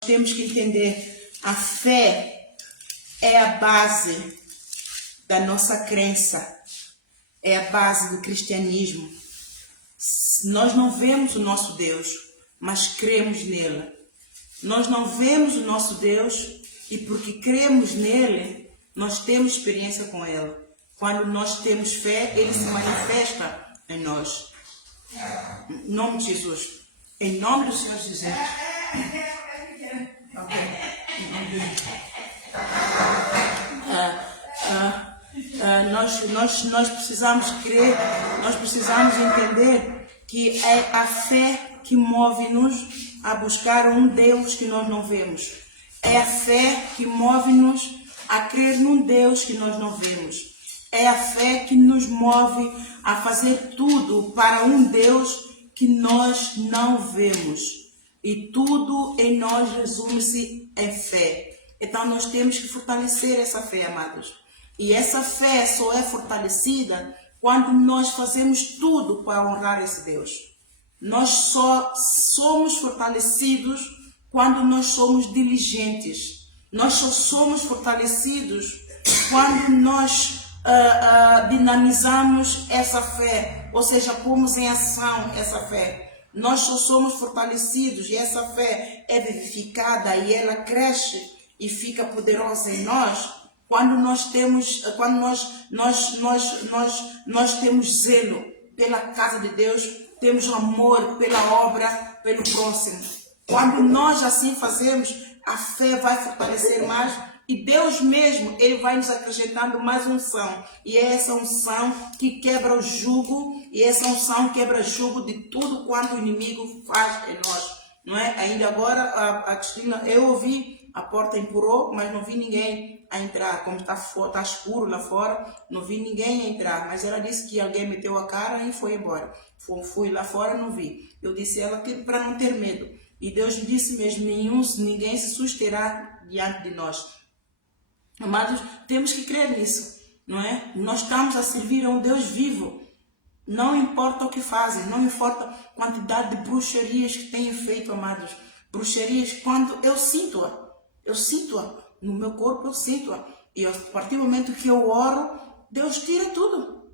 Temos que entender, a fé é a base da nossa crença, é a base do cristianismo. Nós não vemos o nosso Deus, mas cremos nele. Nós não vemos o nosso Deus e porque cremos nele, nós temos experiência com ele. Quando nós temos fé, ele se manifesta em nós. Em nome de Jesus. Em nome do Senhor Jesus. Nós precisamos crer, nós precisamos entender que é a fé que move-nos a buscar um Deus que nós não vemos. É a fé que move-nos a crer num Deus que nós não vemos. É a fé que nos move a fazer tudo para um Deus que nós não vemos. E tudo em nós resume-se em fé. Então nós temos que fortalecer essa fé, amados. E essa fé só é fortalecida quando nós fazemos tudo para honrar esse Deus. Nós só somos fortalecidos quando nós somos diligentes. Nós só somos fortalecidos quando nós dinamizamos essa fé, ou seja, pomos em ação essa fé. Nós só somos fortalecidos e essa fé é vivificada e ela cresce e fica poderosa em nós quando nós temos, nós temos zelo pela casa de Deus, temos amor pela obra, pelo próximo. Quando nós assim fazemos, a fé vai fortalecer mais. E Deus mesmo, Ele vai nos acrescentando mais unção. E é essa unção que quebra o jugo. E essa unção quebra o jugo de tudo quanto o inimigo faz em nós. Não é? Ainda agora, a Cristina, eu ouvi, a porta empurrou, mas não vi ninguém a entrar. Como está escuro lá fora, não vi ninguém a entrar. Mas ela disse que alguém meteu a cara e foi embora. Fui lá fora, não vi. Eu disse a ela que para não ter medo. E Deus disse mesmo, ninguém se susterá diante de nós. Amados, temos que crer nisso, não é? Nós estamos a servir a um Deus vivo. Não importa o que fazem, não importa a quantidade de bruxarias que têm feito, amados. Bruxarias, quando eu sinto-a no meu corpo, eu sinto-a. E a partir do momento que eu oro, Deus tira tudo.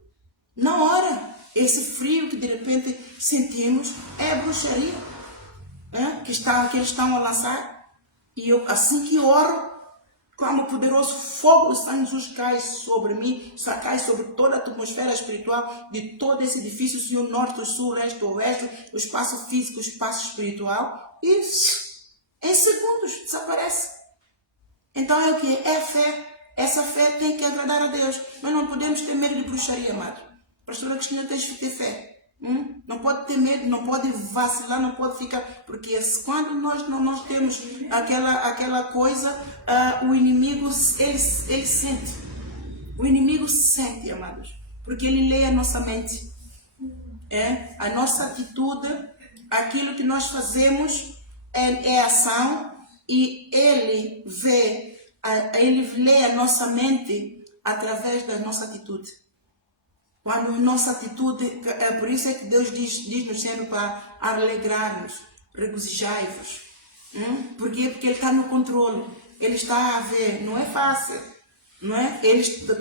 Na hora, esse frio que de repente sentimos é a bruxaria que eles estão a lançar. E eu, assim que oro, clamo o poderoso fogo do Sangue de Jesus cai sobre mim, cai sobre toda a atmosfera espiritual de todo esse edifício, se o norte, o sul, o leste, o oeste, o espaço físico, o espaço espiritual, e em segundos desaparece. Então é o que? É a fé. Essa fé tem que agradar a Deus. Nós não podemos ter medo de bruxaria, amado. Pastora Cristina, tens que ter fé. Não pode ter medo, não pode vacilar, não pode ficar, porque quando nós temos aquela coisa, o inimigo ele sente, o inimigo sente, amados, porque ele lê a nossa mente, a nossa atitude, aquilo que nós fazemos é ação, e ele lê a nossa mente através da nossa atitude. Quando nossa atitude, por isso é que Deus diz-nos sempre para alegrar-nos, regozijai-vos. Por quê? Porque Ele está no controle, Ele está a ver, não é fácil, não é?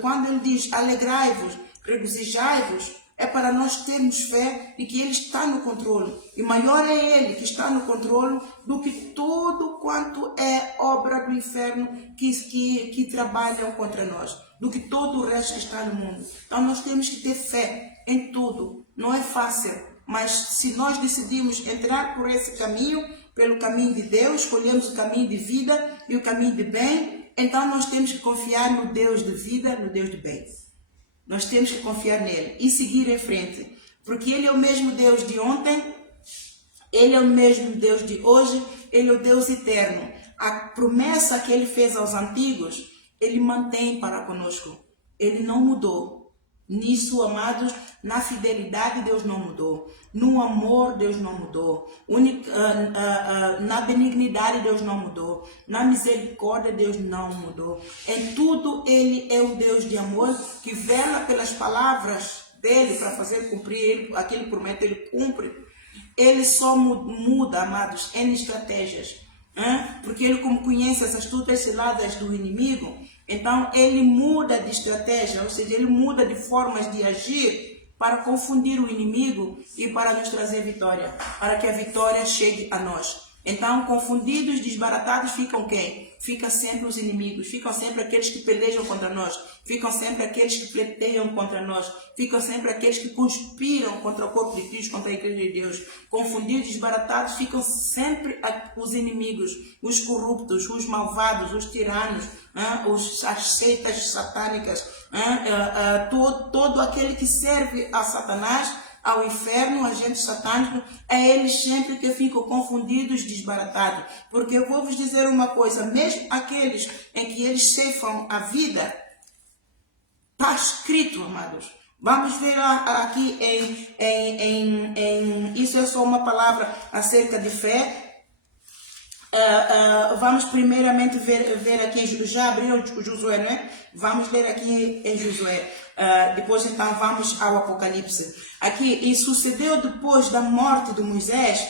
Quando Ele diz alegrai-vos, regozijai-vos, é para nós termos fé de que Ele está no controle. E maior é Ele que está no controle do que tudo quanto é obra do inferno que trabalham contra nós, do que todo o resto que está no mundo. Então nós temos que ter fé em tudo. Não é fácil, mas se nós decidimos entrar por esse caminho, pelo caminho de Deus, escolhemos o caminho de vida e o caminho de bem, então nós temos que confiar no Deus de vida, no Deus de bem. Nós temos que confiar nele e seguir em frente, porque Ele é o mesmo Deus de ontem, Ele é o mesmo Deus de hoje, Ele é o Deus eterno. A promessa que Ele fez aos antigos, Ele mantém para conosco. Ele não mudou. Nisso, amados, na fidelidade Deus não mudou. No amor Deus não mudou. Na benignidade Deus não mudou. Na misericórdia Deus não mudou. Em tudo Ele é o Deus de amor que vela pelas palavras dele para fazer cumprir aquilo que promete, Ele cumpre. Ele só muda, amados, em estratégias. Porque ele, como conhece as astutas ciladas do inimigo, então ele muda de estratégia, ou seja, ele muda de formas de agir para confundir o inimigo e para nos trazer vitória, para que a vitória chegue a nós. Então, confundidos, desbaratados, ficam quem? Ficam sempre os inimigos, ficam sempre aqueles que pelejam contra nós, ficam sempre aqueles que pleteiam contra nós, ficam sempre aqueles que conspiram contra o corpo de Cristo, contra a igreja de Deus. Confundidos, desbaratados, ficam sempre os inimigos, os corruptos, os malvados, os tiranos, as seitas satânicas, todo aquele que serve a Satanás, ao inferno, agente satânico, é eles sempre que ficam confundidos, desbaratados. Porque eu vou vos dizer uma coisa, mesmo aqueles em que eles ceifam a vida, está escrito, amados. Vamos ver aqui isso é só uma palavra acerca de fé. Vamos primeiramente ver aqui, já abriram Josué, não é? Vamos ler aqui em Josué. Depois então vamos ao Apocalipse. Aqui, e sucedeu depois da morte de Moisés,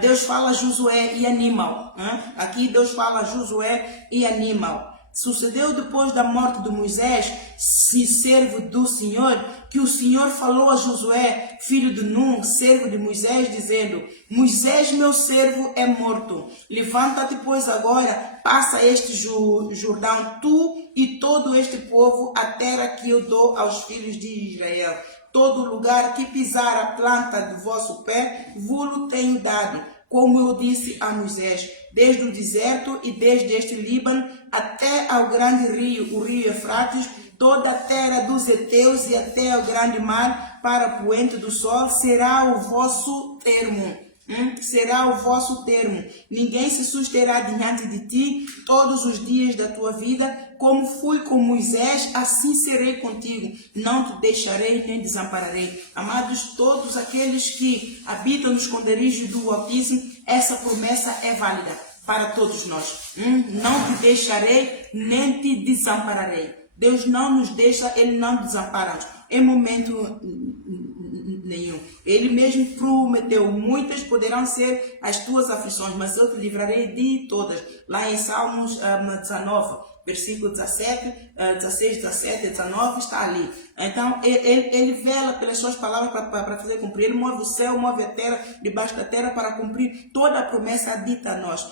Deus fala a Josué e anima-o. Aqui Deus fala a Josué e anima-o. Sucedeu depois da morte de Moisés, servo do Senhor, que o Senhor falou a Josué, filho de Nun, servo de Moisés, dizendo: Moisés, meu servo, é morto. Levanta-te, pois, agora, passa este Jordão, tu e todo este povo, a terra que eu dou aos filhos de Israel. Todo lugar que pisar a planta do vosso pé, vos tenho dado, como eu disse a Moisés, desde o deserto e desde este Líbano até ao grande rio, o rio Eufrates, toda a terra dos heteus e até ao grande mar, para o poente do sol, será o vosso termo. Será o vosso termo. Ninguém se susterá diante de ti todos os dias da tua vida. Como fui com Moisés, assim serei contigo. Não te deixarei nem desampararei. Amados, todos aqueles que habitam no esconderijo do Altíssimo, essa promessa é válida para todos nós. Não te deixarei nem te desampararei. Deus não nos deixa, Ele não desampara em momento nenhum. Ele mesmo prometeu: muitas poderão ser as tuas aflições, mas eu te livrarei de todas. Lá em Salmos 19, versículo 17, 16, 17, 19, está ali. Então, ele vela pelas suas palavras para fazer cumprir. Ele move o céu, move a terra, debaixo da terra, para cumprir toda a promessa dita a nós,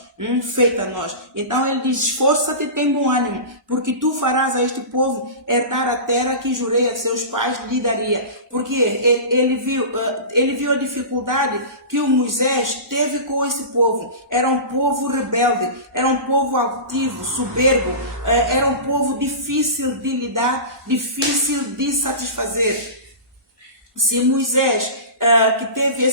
feita a nós. Então, ele diz: esforça-te e tem bom ânimo, porque tu farás a este povo herdar a terra que jurei a seus pais lhe daria. Porque ele viu a dificuldade que o Moisés teve com esse povo. Era um povo rebelde, era um povo altivo, soberbo, era um povo difícil de lidar, difícil de satisfazer. Se Moisés, que teve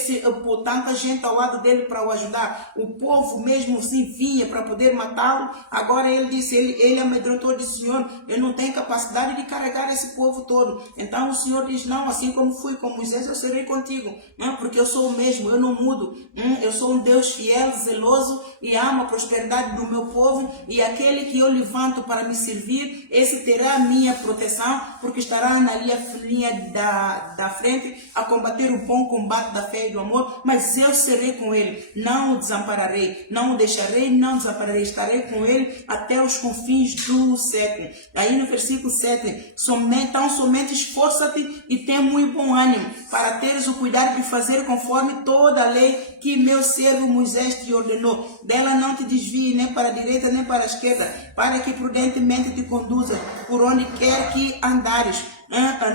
tanta gente ao lado dele para o ajudar, o povo mesmo assim vinha para poder matá-lo, agora ele disse, ele amedrontou e disse: Senhor, eu não tenho capacidade de carregar esse povo todo. Então o Senhor diz: não, assim como fui com Moisés, eu serei contigo, porque eu sou o mesmo, eu não mudo. Eu sou um Deus fiel, zeloso e amo a prosperidade do meu povo, e aquele que eu levanto para me servir, esse terá a minha proteção, porque estará na linha da frente a combater o bom combate da fé e do amor, mas eu serei com ele, não o desampararei, não o deixarei, não o desampararei, estarei com ele até os confins do século. Aí no versículo 7, então somente esforça-te e tenha muito bom ânimo, para teres o cuidado de fazer conforme toda a lei que meu servo Moisés te ordenou. Dela não te desvie nem para a direita nem para a esquerda, para que prudentemente te conduza por onde quer que andares.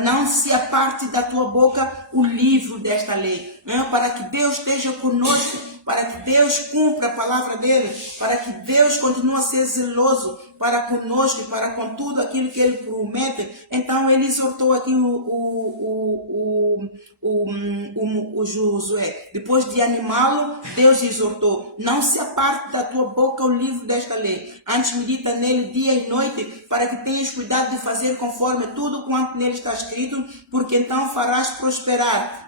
Não se aparte da tua boca o livro desta lei, para que Deus esteja conosco, para que Deus cumpra a palavra dele, para que Deus continue a ser zeloso para conosco e para com tudo aquilo que ele promete. Então ele exortou aqui o Josué. Depois de animá-lo, Deus exortou: não se aparte da tua boca o livro desta lei, antes medita nele dia e noite, para que tenhas cuidado de fazer conforme tudo quanto nele está escrito, porque então farás prosperar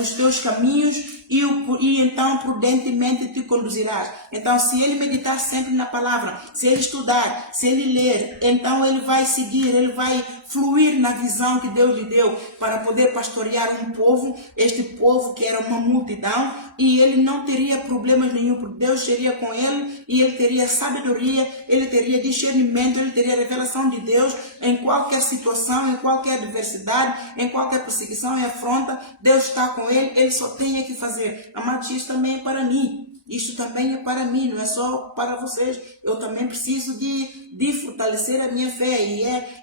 os teus caminhos e então prudentemente te conduzirás. Então, se ele meditar sempre na palavra, se ele estudar, se ele ler, então ele vai seguir, ele vai fluir na visão que Deus lhe deu para poder pastorear um povo, este povo que era uma multidão, e ele não teria problemas nenhum, porque Deus seria com ele, e ele teria sabedoria, ele teria discernimento, ele teria revelação de Deus em qualquer situação, em qualquer adversidade, em qualquer perseguição e afronta. Deus está com ele, ele só tem que fazer. Amados, isso também é para mim. Isso também é para mim, não é só para vocês. Eu também preciso de fortalecer a minha fé.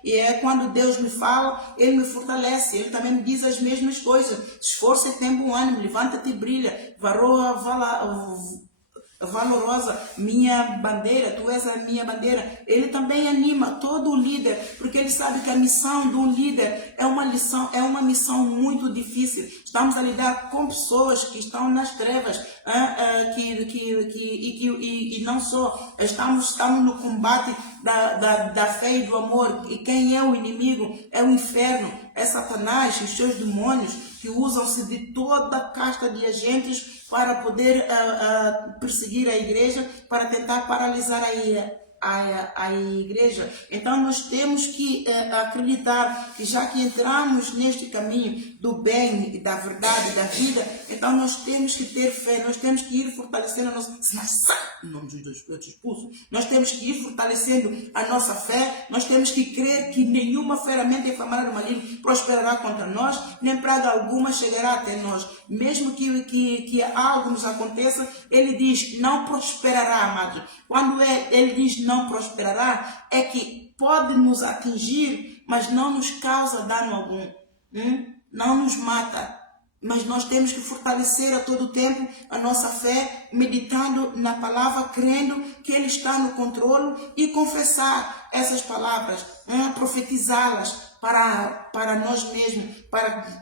E é quando Deus me fala, Ele me fortalece. Ele também me diz as mesmas coisas. Esforça e tem bom ânimo, levanta-te e brilha. Valorosa, minha bandeira, tu és a minha bandeira. Ele também anima todo o líder, porque ele sabe que a missão de um líder é uma missão muito difícil. Estamos a lidar com pessoas que estão nas trevas, e não só, estamos no combate da fé e do amor. E quem é o inimigo? É o inferno, é Satanás e os seus demônios, que usam-se de toda a casta de agentes para poder perseguir a igreja, para tentar paralisar a igreja. Então nós temos que acreditar que, já que entramos neste caminho do bem e da verdade, da vida, então nós temos que ter fé, nós temos que ir fortalecendo a nossa... Em nome de Jesus, eu te expulso. Nós temos que ir fortalecendo a nossa fé, nós temos que crer que nenhuma ferramenta inflamada do maligno prosperará contra nós, nem praga alguma chegará até nós. Mesmo que algo nos aconteça, ele diz, não prosperará, amados. Quando ele diz não prosperará, é que pode nos atingir, mas não nos causa dano algum. Não nos mata. Mas nós temos que fortalecer a todo tempo a nossa fé, meditando na palavra, crendo que Ele está no controle, e confessar essas palavras, profetizá-las para nós mesmos,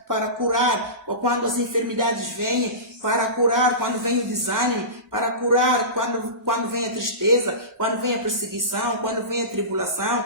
para curar quando as enfermidades vêm, para curar quando vem o desânimo, para curar quando vem a tristeza, quando vem a perseguição, quando vem a tribulação,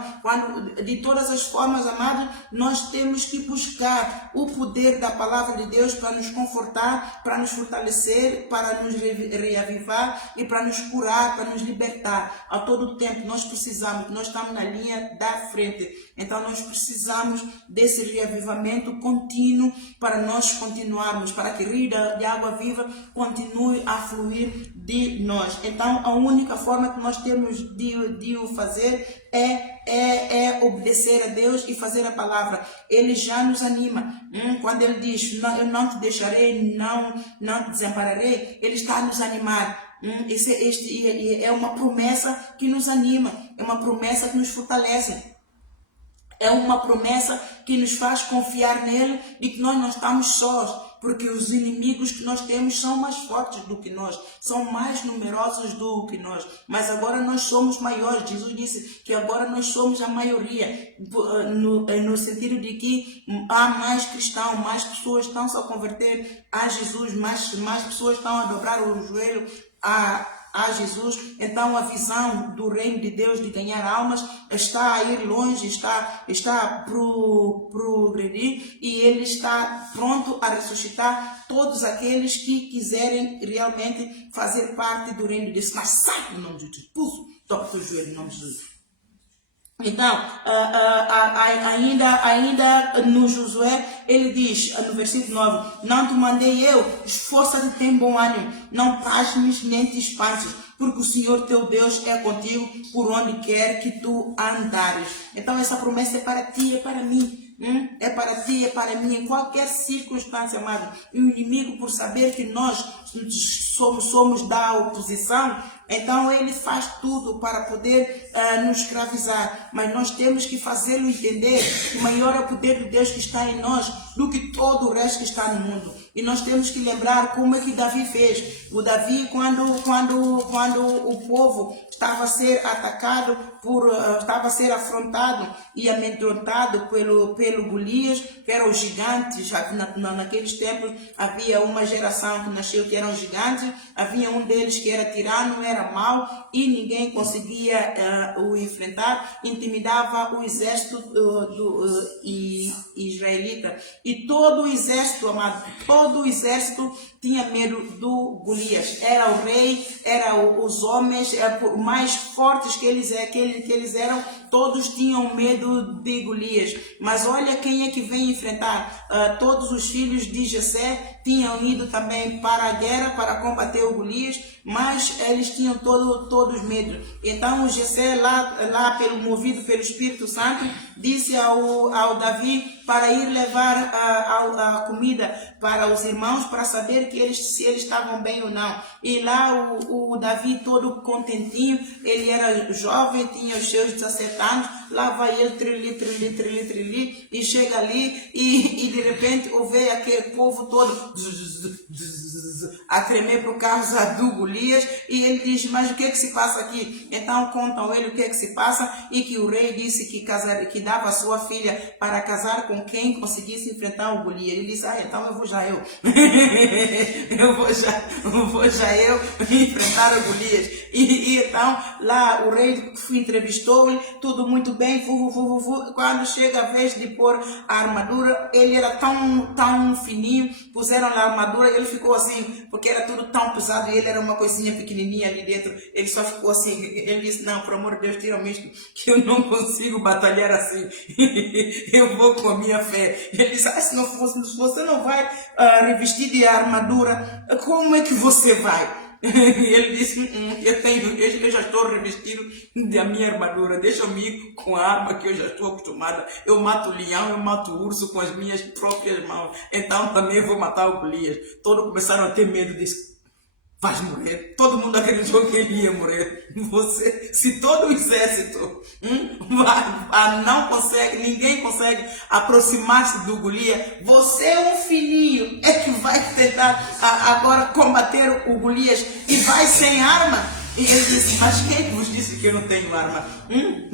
de todas as formas, amados, nós temos que buscar o poder da palavra de Deus para nos confortar, para nos fortalecer, para nos reavivar e para nos curar, para nos libertar. A todo tempo nós precisamos, nós estamos na linha da frente, então nós precisamos desse reavivamento contínuo para nós continuarmos, para que o rio de água viva continue a fluir de nós. Então a única forma que nós temos de o fazer é obedecer a Deus e fazer a palavra. Ele já nos anima. Quando ele diz, eu não te deixarei, não te desampararei, ele está a nos animar. É uma promessa que nos anima, é uma promessa que nos fortalece. É uma promessa que nos faz confiar nele e que nós não estamos sós, porque os inimigos que nós temos são mais fortes do que nós, são mais numerosos do que nós, mas agora nós somos maiores. Jesus disse que agora nós somos a maioria, no sentido de que há mais cristãos, mais pessoas estão -se a converter a Jesus, mais pessoas estão a dobrar o joelho a Jesus. Então a visão do reino de Deus de ganhar almas está a ir longe, está a progredir, e ele está pronto a ressuscitar todos aqueles que quiserem realmente fazer parte do reino de Deus. Mas sai no nome de Jesus, pulso, toca o joelho em nome de Jesus. Então, ainda no Josué, ele diz, no versículo 9, não te mandei eu, esforça-te, tem bom ânimo, não pasmes nem te espantes, porque o Senhor teu Deus é contigo por onde quer que tu andares. Então essa promessa é para ti, é para mim. É para ti, é para mim, em qualquer circunstância, amado. E o inimigo, por saber que nós somos da oposição, então ele faz tudo para poder nos escravizar. Mas nós temos que fazê-lo entender que maior é o poder de Deus que está em nós do que todo o resto que está no mundo. E nós temos que lembrar como é que Davi fez. O Davi, quando o povo estava a ser atacado, estava a ser afrontado e amedrontado pelo Golias, que era o gigante. Já naqueles tempos havia uma geração que nasceu que eram gigantes, havia um deles que era tirano, era mau e ninguém conseguia o enfrentar, intimidava o exército israelita. E todo o exército, amado, todo o exército tinha medo do Golias. Era o rei, eram os homens mais fortes que eles eram, todos tinham medo de Golias. Mas olha quem é que vem enfrentar. Todos os filhos de Jessé tinham ido também para a guerra para combater o Golias, mas eles tinham todos medo. Então o Jessé, movido pelo Espírito Santo, disse ao Davi para ir levar a comida para os irmãos, para saber se eles estavam bem ou não. E lá o Davi, todo contentinho, ele era jovem, tinha os seus 17 anos, lá vai ele, trilhi, e chega ali, e de repente ouve aquele povo todo a tremer por causa do Golias, e ele diz, mas o que é que se passa aqui? Então contam ele o que é que se passa, e que o rei disse que dava a sua filha para casar com quem conseguisse enfrentar o Golias. Ele disse, então eu vou já eu enfrentar o Golias. E então lá o rei entrevistou-lhe, tudo muito bem, quando chega a vez de pôr a armadura, ele era tão fininho, puseram a armadura, ele ficou assim, porque era tudo tão pesado e ele era uma coisinha pequenininha ali dentro, ele só ficou assim. Ele disse, não, por amor de Deus, tira-me isto, que eu não consigo batalhar assim, eu vou com a minha fé. Ele disse, se você não vai revestir de armadura, como é que você vai? Ele disse, eu já estou revestido da minha armadura, deixa-me ir com a arma que eu já estou acostumada. Eu mato o leão, eu mato o urso com as minhas próprias mãos, então também vou matar o Golias. Todos começaram a ter medo disso. Vais morrer. Todo mundo acreditou que ele ia morrer. Se todo o exército ninguém consegue aproximar-se do Golias, você é um filhinho, é que vai tentar agora combater o Golias e vai sem arma. E ele disse, mas quem é que vos disse que eu não tenho arma?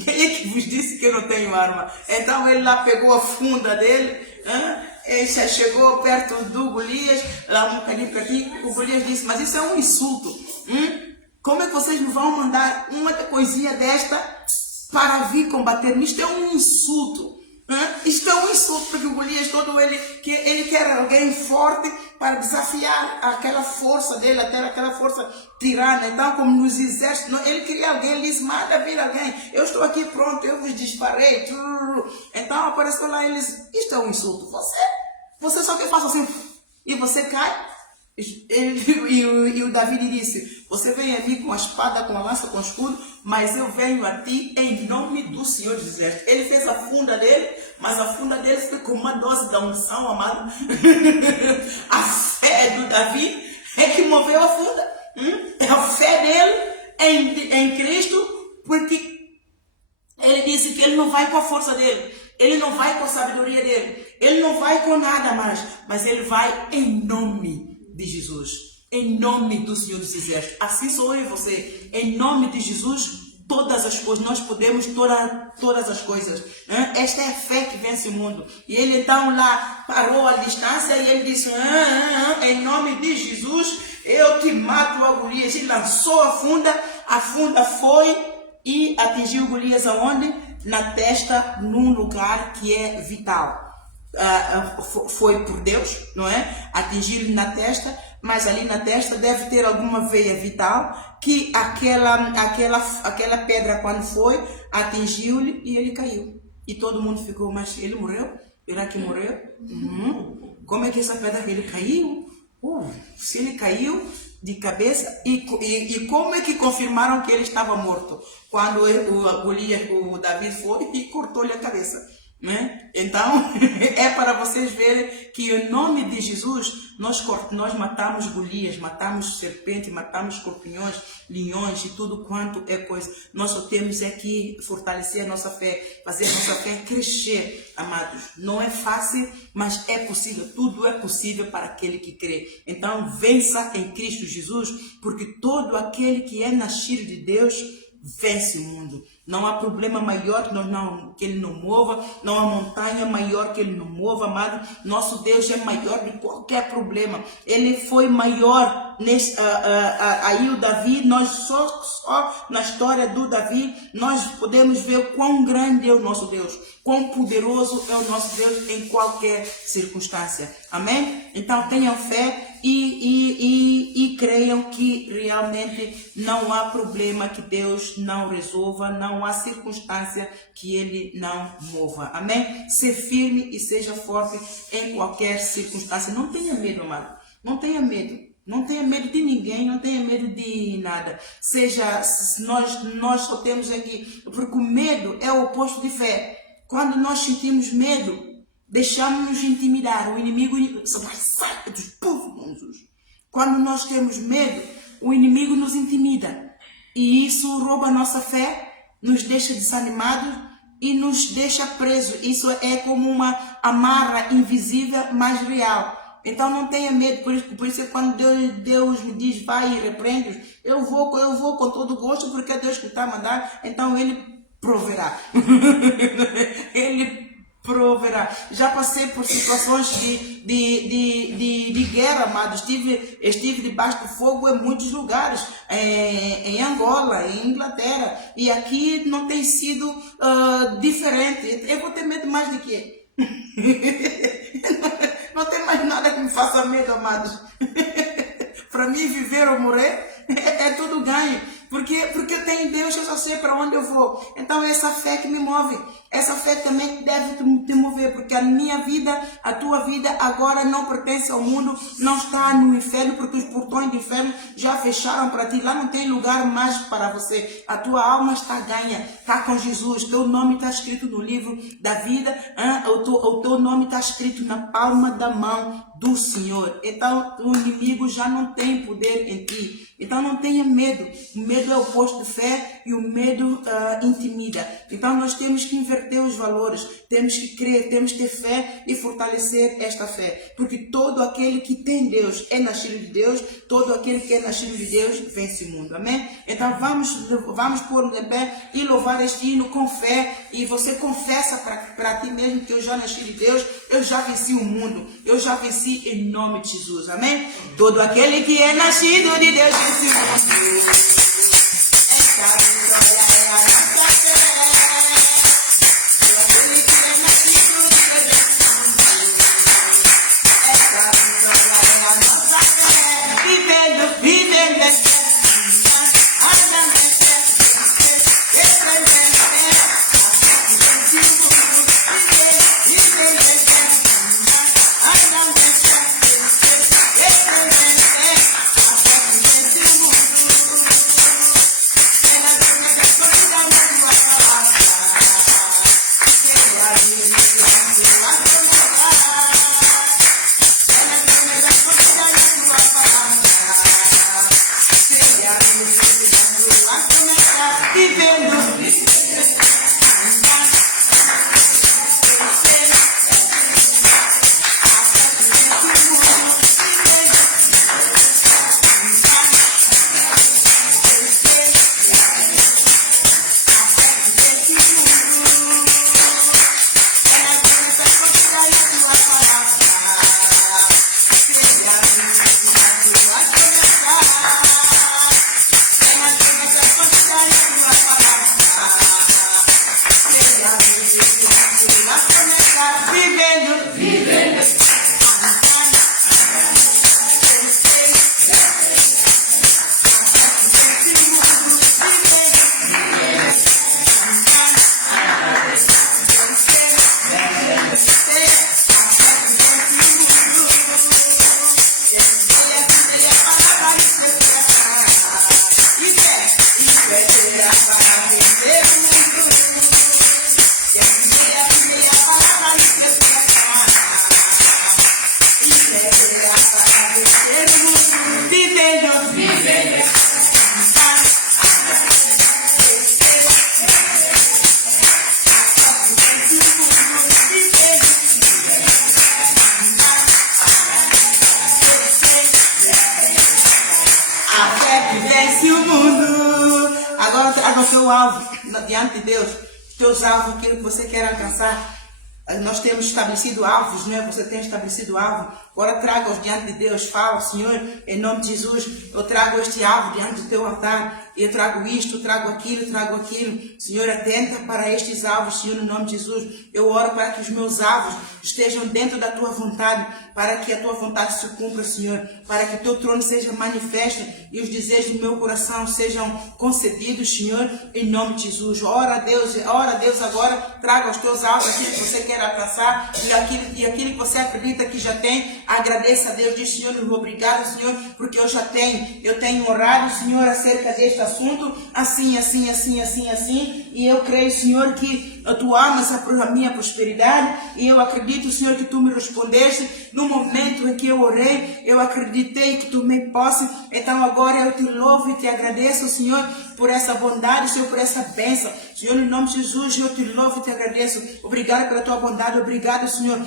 Quem é que vos disse que eu não tenho arma? Então ele lá pegou a funda dele, ele já chegou perto do Golias, lá um bocadinho para aqui. O Golias disse, mas isso é um insulto. Como é que vocês me vão mandar uma coisinha desta para vir combater? Isto é um insulto. Isto é um insulto, porque o Golias todo ele quer alguém forte para desafiar aquela força dele, aquela força tirana. Então, como nos exércitos, ele queria alguém, ele disse, manda vir alguém, eu estou aqui pronto, eu vos disparei. Então apareceu lá, eles, isto é um insulto, você só que faz assim, e você cai. E o Davi disse, você vem a mim com a espada, com a lança, com o escudo, mas eu venho a ti em nome do Senhor dos Exércitos. Ele fez a funda dele, mas a funda dele foi com uma dose da unção, amado. A fé do Davi é que moveu a funda. É a fé dele em Cristo, porque ele disse que ele não vai com a força dele, ele não vai com a sabedoria dele, ele não vai com nada mais, mas ele vai em nome de Jesus, em nome do Senhor dos Exércitos. Assim sou eu e você, em nome de Jesus, todas as coisas, nós podemos todas as coisas. Esta é a fé que vence o mundo. E ele então lá parou a distância e ele disse, em nome de Jesus, eu te mato a Golias. E lançou a funda foi e atingiu Golias aonde? Na testa, num lugar que é vital. Foi por Deus, não é? Atingir-lhe na testa, mas ali na testa deve ter alguma veia vital que aquela pedra, quando foi, atingiu-lhe e ele caiu. E todo mundo ficou, mas ele morreu? Será que morreu? Como é que essa pedra ele caiu? Se ele caiu de cabeça, e como é que confirmaram que ele estava morto? Quando o Davi foi e cortou-lhe a cabeça. Então, é para vocês verem que em nome de Jesus, nós matamos Golias, matamos serpentes, matamos escorpiões, leões e tudo quanto é coisa. Nós só temos é que fortalecer a nossa fé, fazer a nossa fé crescer, amados. Não é fácil, mas é possível. Tudo é possível para aquele que crê. Então, vença em Cristo Jesus, porque todo aquele que é nascido de Deus vence o mundo. Não há problema maior que Ele não mova, não há montanha maior que Ele não mova, amado. Nosso Deus é maior de qualquer problema. Ele foi maior aí o Davi, nós só na história do Davi, nós podemos ver quão grande é o nosso Deus, quão poderoso é o nosso Deus em qualquer circunstância. Amém? Então tenham fé e creiam que realmente não há problema que Deus não resolva, não há circunstância que Ele não mova. Amém? Ser firme e seja forte em qualquer circunstância. Não tenha medo, amado. Não tenha medo. Não tenha medo de ninguém, não tenha medo de nada. Nós só temos aqui, porque o medo é o oposto de fé. Quando nós sentimos medo, deixamos-nos intimidar. O inimigo sai dos povos, Jesus. Quando nós temos medo, o inimigo nos intimida. E isso rouba a nossa fé, nos deixa desanimados e nos deixa presos. Isso é como uma amarra invisível, mas real. Então não tenha medo, por isso quando Deus me diz vai e repreende, eu vou com todo gosto, porque é Deus que está a mandar, então Ele proverá. Ele proverá. Já passei por situações de guerra, amado. Estive debaixo do fogo em muitos lugares, em Angola, em Inglaterra, e aqui não tem sido diferente. Eu vou ter medo mais de quê? Não tem mais nada que me faça medo, amados. Para mim, viver ou morrer é tudo ganho. Porque eu tenho Deus, eu já sei para onde eu vou. Então é essa fé que me move. Essa fé também deve te mover. Porque a minha vida, a tua vida agora não pertence ao mundo. Não está no inferno, porque os portões do inferno já fecharam para ti. Lá não tem lugar mais para você. A tua alma está ganha. Está com Jesus. Teu nome está escrito no livro da vida. O teu nome está escrito na palma da mão do Senhor. Então o inimigo já não tem poder em ti. Então não tenha medo. O medo é o oposto de fé e o medo intimida. Então nós temos que inverter os valores. Temos que crer, temos que ter fé e fortalecer esta fé. Porque todo aquele que tem Deus é nascido de Deus. Todo aquele que é nascido de Deus vence o mundo. Amém? Então vamos pôr de pé e louvar este hino com fé. E você confessa para ti mesmo que eu já nasci de Deus. Eu já venci o mundo. Eu já venci em nome de Jesus. Amém? Todo aquele que é nascido de Deus vence o mundo. Esta vitória é a nossa fé. Todo aquele que é nascido de Deus vence o mundo. Esta vitória é a nossa fé. Vivendo esta fé. Andando esta fé. Vivendo esta traga o teu alvo diante de Deus, os teus alvos, aquilo que você quer alcançar. Nós temos estabelecido alvos, né? Você tem estabelecido alvo. Agora traga-os diante de Deus. Fala, Senhor, em nome de Jesus, eu trago este alvo diante do teu altar. Eu trago isto, trago aquilo, trago aquilo. Senhor, atenta para estes alvos, Senhor, no nome de Jesus. Eu oro para que os meus alvos estejam dentro da tua vontade, para que a tua vontade se cumpra, Senhor, para que o teu trono seja manifesto e os desejos do meu coração sejam concedidos, Senhor, em nome de Jesus. Ora a Deus agora, traga os teus alvos, aquilo que você quer alcançar e aquilo que você acredita que já tem. Agradeça a Deus, diz, Senhor, obrigado, Senhor, porque eu já tenho. Eu tenho orado, Senhor, acerca deste assunto, assim, e eu creio, Senhor, que tu amas a minha prosperidade, e eu acredito, Senhor, que tu me respondeste no momento em que eu orei. Eu acreditei que tu me posse. Então agora eu te louvo e te agradeço, Senhor, por essa bondade, Senhor, por essa bênção. Senhor, em nome de Jesus, eu te louvo e te agradeço. Obrigado pela tua bondade, obrigado, Senhor.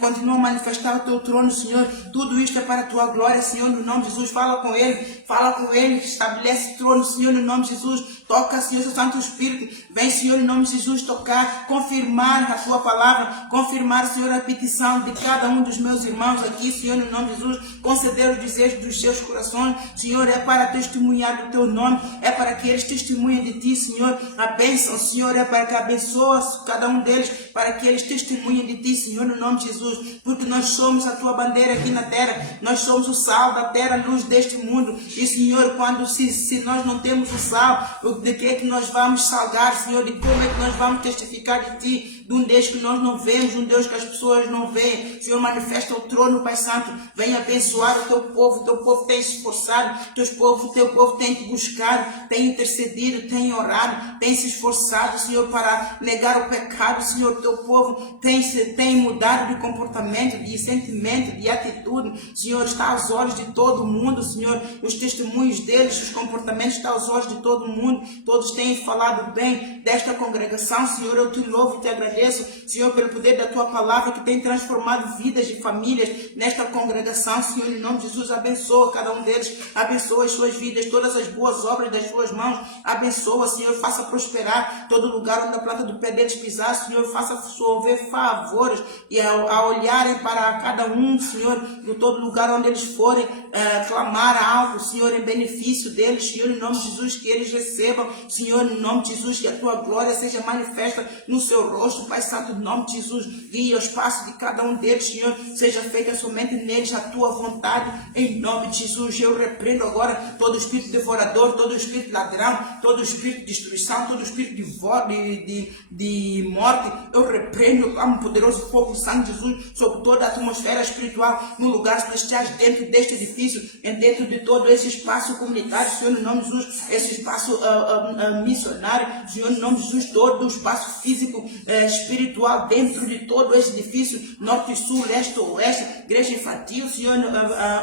Continua a manifestar o teu trono, Senhor. Tudo isto é para a tua glória, Senhor, no nome de Jesus. Fala com ele, estabelece o trono, Senhor, no nome de Jesus. Toca, Senhor, seu Santo Espírito. Vem, Senhor, em nome de Jesus, tocar, confirmar a tua palavra, confirmar, Senhor, a petição de cada um dos meus irmãos aqui, Senhor, no nome de Jesus. Conceder os desejos dos seus corações, Senhor, é para testemunhar do teu nome, é para que eles testemunhem de ti, Senhor. A bênção, Senhor, é para que abençoe cada um deles, para que eles testemunhem de ti, Senhor, no nome de Jesus. Porque nós somos a tua bandeira aqui na terra, nós somos o sal da terra, a luz deste mundo. E, Senhor, se nós não temos o sal, de que é que nós vamos salgar, Senhor, de como é que nós vamos testificar de ti, de um Deus que nós não vemos, de um Deus que as pessoas não veem. Senhor, manifesta o trono, Pai Santo, vem abençoar o teu povo tem se esforçado, teu povo tem te buscado, tem intercedido, tem orado, tem se esforçado, Senhor, para negar o pecado. Senhor, teu povo tem mudado de comportamento, de sentimento, de atitude. Senhor, está aos olhos de todo mundo, Senhor, os testemunhos deles, os comportamentos estão aos olhos de todo mundo. Todos têm falado bem desta congregação, Senhor. Eu te louvo e te agradeço, Senhor, pelo poder da tua palavra que tem transformado vidas de famílias nesta congregação. Senhor, em nome de Jesus, abençoa cada um deles, abençoa as suas vidas, todas as boas obras das suas mãos, abençoa, Senhor, faça prosperar todo lugar onde a planta do pé deles pisar, Senhor, faça chover favores e a olharem para cada um, Senhor, de todo lugar onde eles forem clamar algo, Senhor, em benefício deles, Senhor, em nome de Jesus, que eles recebam, Senhor, em nome de Jesus, que a tua glória seja manifesta no seu rosto, Pai Santo, em nome de Jesus, guia os passos de cada um deles, Senhor, seja feita somente neles a tua vontade, em nome de Jesus. Eu repreendo agora todo espírito devorador, todo espírito ladrão, todo espírito de destruição, todo espírito de morte. Eu repreendo, eu clamo um poderoso fogo do sangue de Jesus sobre toda a atmosfera espiritual, no lugar celestial, dentro deste edifício, dentro de todo esse espaço comunitário, Senhor, em nome de Jesus, esse espaço missionário, Senhor, em nome de Jesus, todo o espaço físico, espiritual, dentro de todo esse edifício, norte, sul, leste, oeste, igreja infantil, Senhor,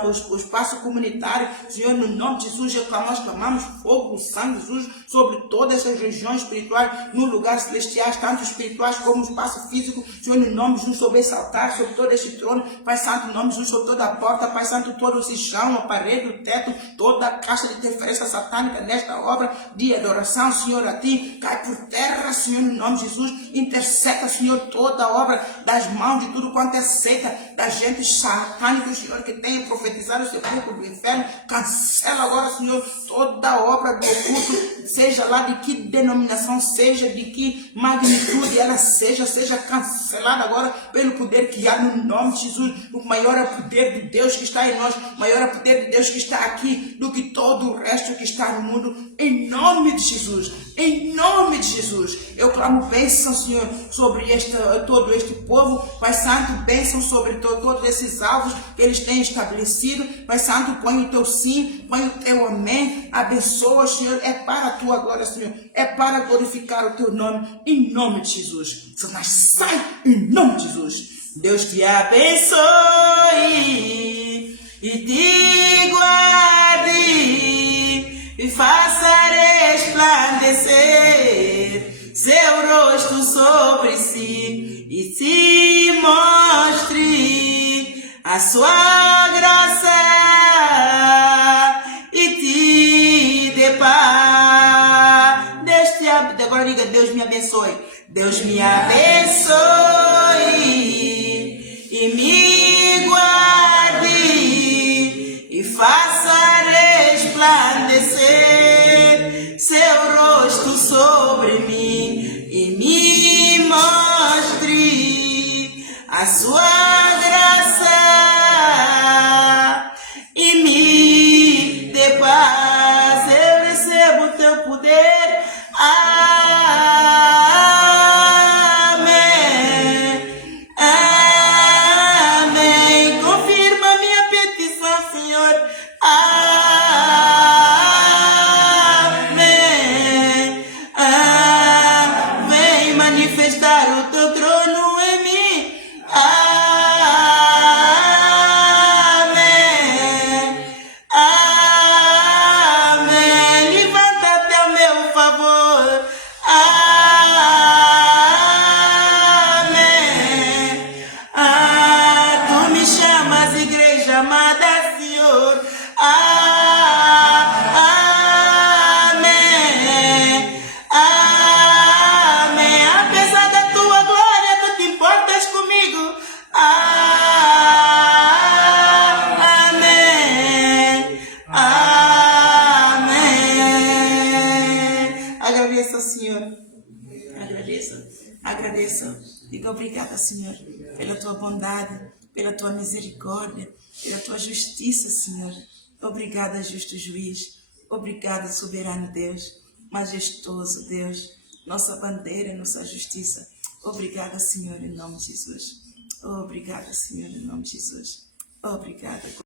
o espaço comunitário, Senhor, no nome de Jesus, nós clamamos fogo do sangue de Jesus sobre todas essas regiões espirituais, no lugar celestiais, tanto espirituais como o espaço físico, Senhor, no nome de Jesus, sobre esse altar, sobre todo este trono, Pai Santo, no nome de Jesus, sobre toda a porta, Pai Santo, todo o chão, a parede, o teto, toda a caixa de interferência satânica nesta obra de adoração, Senhor, a ti, cai por terra, Senhor, no nome de Jesus, intercepta, Senhor, toda a obra das mãos de tudo quanto é seita, da gente satânica, Senhor, que tenha profetizado o sepulcro do inferno, cancela agora, Senhor, toda a obra do oculto, seja lá de que denominação seja, de que magnitude ela seja cancelada agora pelo poder que há no nome de Jesus. O maior é o poder de Deus que está em nós, o maior é o poder de Deus que está aqui do que todo o resto que está no mundo, em nome de Jesus, em nome de Jesus. Eu clamo bênção, Senhor, sobre todo este povo, Pai Santo, bênção sobre todos esses alvos que eles têm estabelecido, Pai Santo, põe o teu sim, põe o teu amém, abençoa, Senhor, é para a tua glória, Senhor, é para glorificar o teu nome, em nome de Jesus. Mas sai em nome de Jesus. Deus te abençoe e te guarde e faça resplandecer seu rosto sobre si e se mostre a sua graça e te dê paz. agora diga, Deus me abençoe. Deus me abençoe e me guarde e faça resplandecer seu rosto sobre mim e me mostre a sua graça e me dê paz. Eu recebo o teu poder. Amém. Amém. Confirma minha petição, Senhor. Amém. Vem manifestar o teu trono em mim. Amém. Amém. Levanta-te ao meu favor. Amém. Tu me chamas, igreja amada, Senhor. Amém. Amém. Apesar da tua glória, tu te importas comigo. Amém. Amém. Agradeça, Senhor. Agradeça. Agradeça. Diga obrigada, Senhor, pela tua bondade, pela tua misericórdia, pela tua justiça, Senhor. Obrigada, justo juiz. Obrigada, soberano Deus, majestoso Deus, nossa bandeira, nossa justiça. Obrigada, Senhor, em nome de Jesus. Obrigada, Senhor, em nome de Jesus. Obrigada.